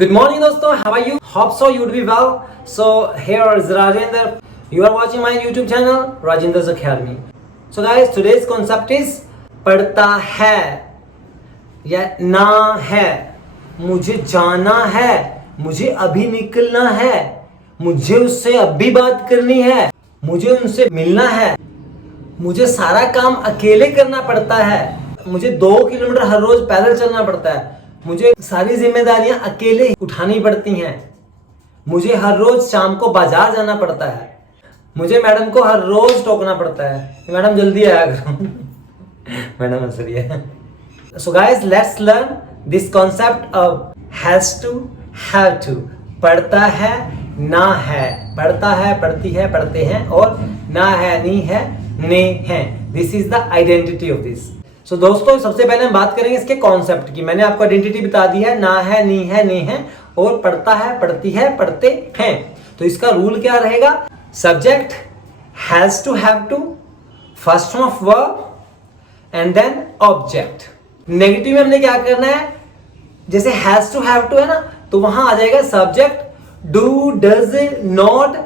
Good morning दोस्तों, how are you? Hope so you'd be well. So here is Rajendra. You are watching my YouTube channel Rajendra's Academy. So guys, today's concept is पढ़ता है या ना है, मुझे जाना है, मुझे अभी निकलना है, मुझे उससे अभी बात करनी है, मुझे उनसे मिलना है, मुझे सारा काम अकेले करना पड़ता है, मुझे 2 किलोमीटर हर रोज पैदल चलना पड़ता है, मुझे सारी जिम्मेदारियां अकेले उठानी पड़ती हैं, मुझे हर रोज शाम को बाजार जाना पड़ता है, मुझे मैडम को हर रोज टोकना पड़ता है, मैडम जल्दी आया करो। मैडम हंस रही है। So guys, let's learn this concept of has to, have to. पढ़ता है, ना है, पढ़ता है, पढ़ती है, पढ़ते हैं, और ना है, नहीं है, ने हैं। This is the identity of this. So दोस्तों, सबसे पहले हम बात करेंगे इसके कॉन्सेप्ट की। मैंने आपको आइडेंटिटी बता दी है, ना है, नहीं है, ने है, और पढ़ता है, पढ़ती है, पढ़ते हैं। तो इसका रूल क्या रहेगा? Subject has to, have to, first form of verb and then object. Negative में हमने क्या करना है? जैसे हैज टू, हैव टू है ना, तो वहां आ जाएगा subject do, does, not,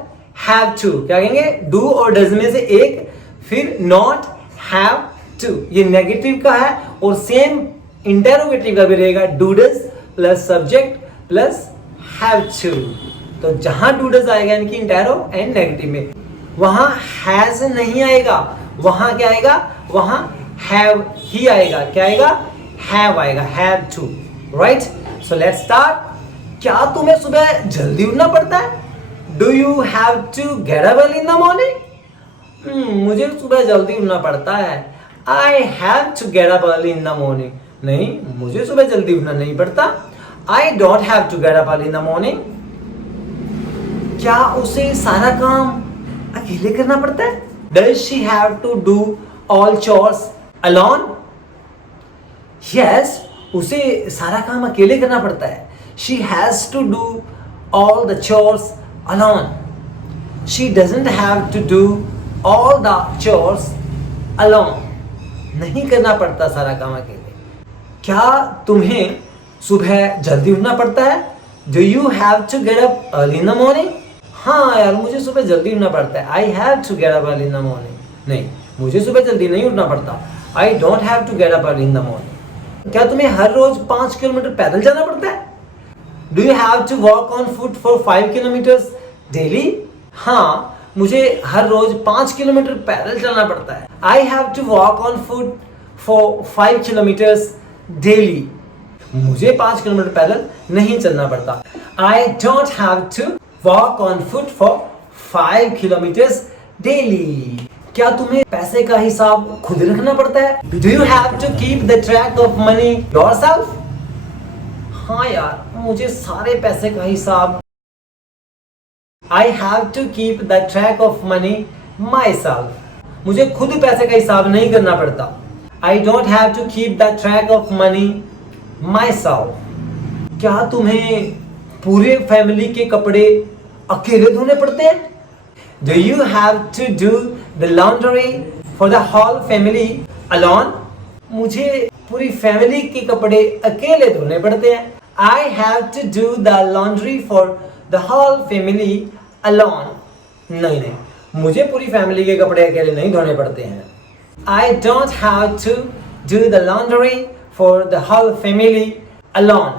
have to. क्या कहेंगे? डू और डज में से एक, फिर नॉट, हैव टू। ये नेगेटिव का है, और सेम इंटेरोगेटिव का भी रहेगा, do does plus subject plus have to. तो जहां डू डज आएगा इनकी इंटेरो एंड नेगेटिव में, वहां हैज नहीं आएगा, वहां क्या आएगा? वहां हैव ही आएगा। क्या आएगा? हैव आएगा, have to. Right, so let's start. क्या तुम्हें सुबह जल्दी उठना पड़ता है? Do you have to get up early in the morning? मुझे सुबह जल्दी उठना पड़ता है। I have to get up early in the morning. नहीं, मुझे सुबह जल्दी उठना नहीं पड़ता। I don't have to get up early in the morning. क्या उसे सारा काम अकेले करना पड़ता है? Does she have to do all chores alone? Yes, उसे सारा काम अकेले करना पड़ता है। She has to do all the chores alone. She doesn't have to do all the chores alone. नहीं करना पड़ता सारा काम अकेले। क्या तुम्हें सुबह जल्दी उठना पड़ता है? Do you have to get up early in the morning? हाँ यार, मुझे सुबह जल्दी उठना पड़ता है। I have to get up early in the morning. नहीं, मुझे सुबह जल्दी नहीं उठना पड़ता। I don't have to get up early in the morning. क्या तुम्हें हर रोज 5 किलोमीटर पैदल जाना पड़ता है? Do you have to walk on foot for 5 kilometres daily? हाँ, मुझे हर रोज 5 किलोमीटर पैदल चलना पड़ता है। I have to walk on foot for 5 kilometres daily. मुझे 5 किलोमीटर पैदल नहीं चलना पड़ता। I don't have to walk on foot for 5 kilometres daily. क्या तुम्हें पैसे का हिसाब खुद रखना पड़ता है? Do you have to keep the track of money yourself? हाँ यार, मुझे सारे पैसे का हिसाब I have to keep the track of money myself. मुझे खुद पैसे का हिसाब नहीं करना पड़ता। I don't have to keep the track of money myself. क्या तुम्हें पूरे फैमिली के कपड़े अकेले धोने पड़ते हैं? Do you have to do the laundry for the whole family alone? मुझे पूरी फैमिली के कपड़े अकेले धोने पड़ते हैं। I have to do the laundry for the whole family alone. नहीं, मुझे पूरी फैमिली के कपड़े अकेले नहीं धोने पड़ते हैं। I don't have to do the laundry for the whole family alone.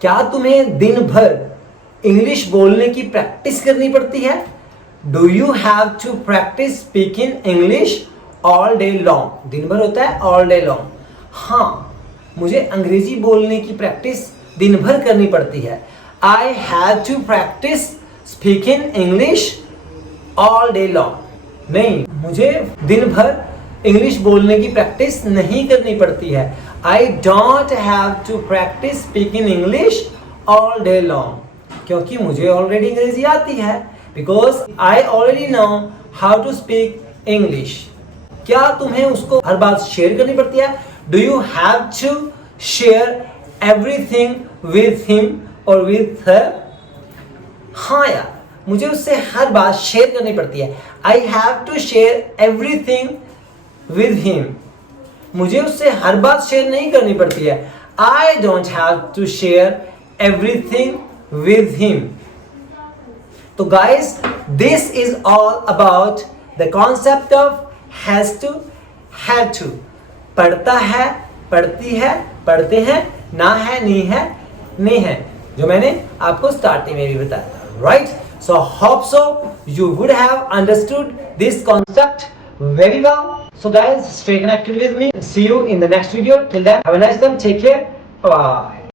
क्या तुम्हें दिन भर इंग्लिश बोलने की प्रैक्टिस करनी पड़ती है? Do you have to practice speaking English all day long? दिन भर होता है all day long. हाँ, मुझे अंग्रेजी बोलने की प्रैक्टिस दिन भर करनी पड़ती है। I have to practice speaking English all day long. नहीं, मुझे दिन भर इंग्लिश बोलने की प्रैक्टिस नहीं करनी पड़ती है। I don't have to practice speaking English all day long. क्योंकि मुझे ऑलरेडी अंग्रेजी आती है। Because I already know how to speak English. क्या तुम्हें उसको हर बात शेयर करनी पड़ती है? Do you have to share everything with him or with her? हाँ यार, मुझे उससे हर बात शेयर करनी पड़ती है। I have to share everything with him. मुझे उससे हर बात शेयर नहीं करनी पड़ती है। I don't have to share everything with him. So guys, this is all about the concept of has to, have to. पढ़ता है, पढ़ती है, पढ़ते हैं, ना है, नहीं है, नहीं है, जो मैंने आपको स्टार्टिंग में भी बताया था, right? So hope so you would have understood this concept very well. So guys, stay connected with me. See you in the next video. Till then, have a nice time. Take care. Bye.